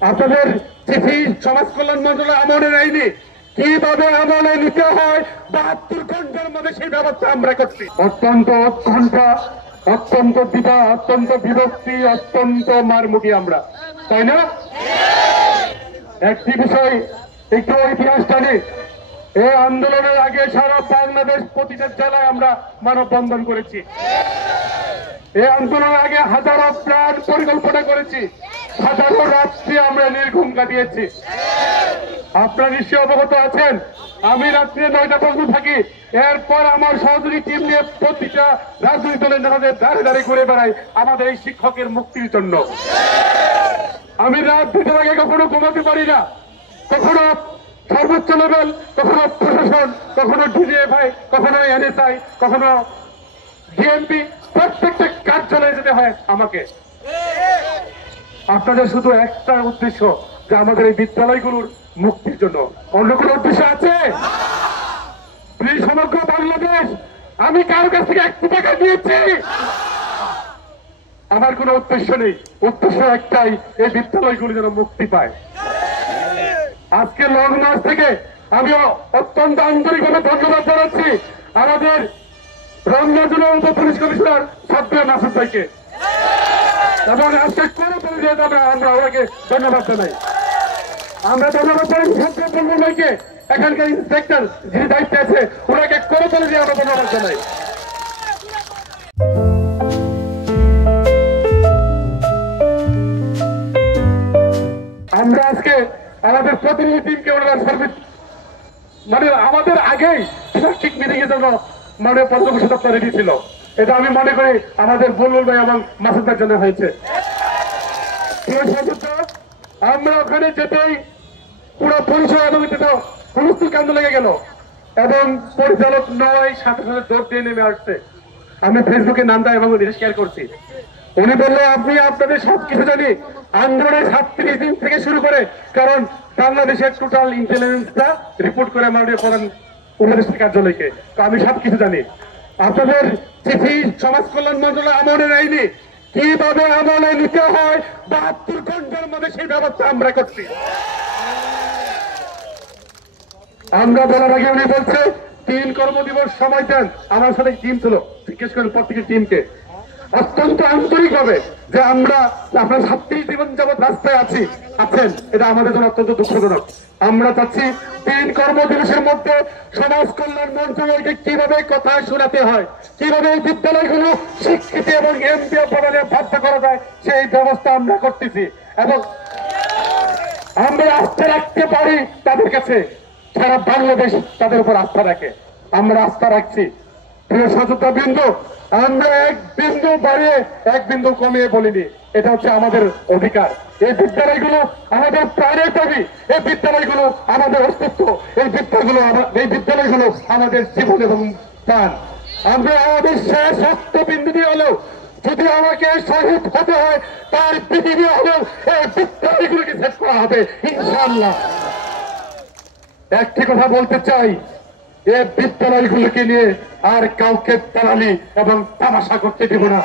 আপনাদের চিঠি সমাজ কল্যাণ মন্ত্রণালয় আমলে নেয়নি, কিভাবে আমলে নিতে হয় 72 ঘন্টার মধ্যে সেই ব্যবস্থা আমরা করছি। অত্যন্ত উৎকণ্ঠা, অত্যন্ত দ্বিধা, অত্যন্ত বিভক্তি, অত্যন্ত মারমুখী আমরা, তাই না? একটি বিষয় একটু ইতিহাস টানি। এই আন্দোলনের আগে সারা বাংলাদেশ প্রতিটা জেলায় আমরা মানববন্ধন করেছি। এই আন্দোলনের আগে হাজারো প্ল্যান পরিকল্পনা করেছি, হাজারো রাত্রি আমরা নির্ঘুম কাটিয়েছি। আপনারা নিশ্চয়ই অবগত আছেন, আমি রাত্রে 9টা পর্যন্ত থাকি। এরপর আমার সহযোগী টিম নিয়ে প্রতিটা রাজনৈতিক দলের নেতাদের দাঁড়ে দাঁড়িয়ে ঘুরে বেড়াই আমাদের এই শিক্ষকের মুক্তির জন্য। আমি রাত 2টার আগে কখনো ঘুমাতে পারি না। কখনো সর্বোচ্চ লেভেল, কখনো প্রশাসন, কখনো ডিজিএফআই, কখনো এনএসআই, কখনো ডিএমপি, প্রত্যেকটা কার্যালয়ে যেতে হয় আমাকে। আপনাদের শুধু একটা উদ্দেশ্য যে আমাদের এই বিদ্যালয়গুলোর মুক্তির জন্য, অন্য কোনো উদ্দেশ্য আছে? সমগ্র বাংলাদেশ আমি কারো কাছ থেকে 1 টাকা দিয়েছি, আমার কোনো উদ্দেশ্য নেই। উদ্দেশ্য একটাই, এই বিদ্যালয়গুলি যেন মুক্তি পায়। আজকে লং মার্চ থেকে আমি অত্যন্ত আন্তরিকভাবে ধন্যবাদ জানাচ্ছি আমাদের রমনা জেলা উপ পুলিশ কমিশনার সাব্বির মাসুদ ভাইকে, এবং আজকে কোনো পরিচয় আমরা ওনাকে ধন্যবাদ জানাই। আমরা ধন্যবাদ জানাই সাব্বির ভাইকে, এখানকার ইন্সপেক্টর যিনি দায়িত্বে আছে ওনাকে কোনো পরিচয় আমরা ধন্যবাদ জানাই। আমরা আজকে আমাদের প্রতিনিধি টিমকে ওনারা সার্ভিস মানে আমাদের আগেই প্লাস্টিক মিটিং এর জন্য মানে পঞ্চকোষ দপ্তর রেডি ছিল। এটা আমি মনে করি আমাদের বুলবুল ভাই এবং মাসুদ ভাইয়ের জন্য হয়েছে। আমরা ওখানে যেতেই পুরো পরিচয় এবং হুলস্থুল কাণ্ড লেগে গেল, এবং পরিচালক নয় সাথে সাথে দৌড় দিয়ে নেমে আসছে। আমি ফেসবুকে নামটা এবং শেয়ার করছি। উনি বললো আপনি আপনাদের সবকিছু জানি, আন্দোলনের 37 দিন থেকে শুরু করে, কারণ বাংলাদেশের টোটাল ইন্টেলিজেন্সটা রিপোর্ট করে মাননীয় প্রধান উপদেষ্টা কার্যালয়কে, তো আমি সবকিছু জানি। আপনাদের চিঠি সমাজ কল্যাণ মন্ত্রণালয় আমলে নেয়নি, কিভাবে আমলে নিতে হয় 72 ঘন্টার মধ্যে সেই ব্যবস্থা আমরা করছি। আমরা বলার আগে উনি বলছে 3 কর্মদিবস সময় দেন। আমার সাথে টিম ছিল, জিজ্ঞেস করেন প্রত্যেকের টিমকে, অত্যন্ত আন্তরিক ভাবে যে আমরা আপনার 37 দিন যাবৎ রাস্তায় আছেন, এটা আমাদের জন্য অত্যন্ত দুঃখজনক। আমরা চাচ্ছি 3 কর্মদিবসের মধ্যে সমাজ কল্যাণ মন্ত্রণালয়কে কিভাবে কথা শোনাতে হয়, কিভাবে এই বিদ্যালয়গুলো স্বীকৃতি এবং এমপিও প্রদানে বাধ্য করা যায়, সেই ব্যবস্থা আমরা করতেছি। এবং আমরা আস্থা রাখতে পারি তাদের কাছে, সারা বাংলাদেশ তাদের উপর আস্থা রাখে, আমরা আস্থা রাখছি। প্রিয় সহযোদ্ধা বিন্দু, আমরা 1 বিন্দু বাড়িয়ে 1 বিন্দু কমিয়ে বলিনি, এটা হচ্ছে আমাদের অধিকার। এই বিদ্যালয়গুলো আমাদের প্রাণের দাবি, এই বিদ্যালয়গুলো আমাদের অস্তিত্ব, এই বিদ্যালয়গুলো আমাদের জীবন এবং প্রাণ। আমরা আমাদের শেষ রক্ত বিন্দু দিয়ে হলেও, যদি আমাকে শহীদ হতে হয়, তার পৃথিবী হলেও এই বিদ্যালয়গুলোকে শেষ করা হবে ইনশাআল্লাহ। একটি কথা বলতে চাই, এই বিদ্যালয়গুলোকে নিয়ে আর কাউকে দালালি এবং তামাশা করতে দেব না।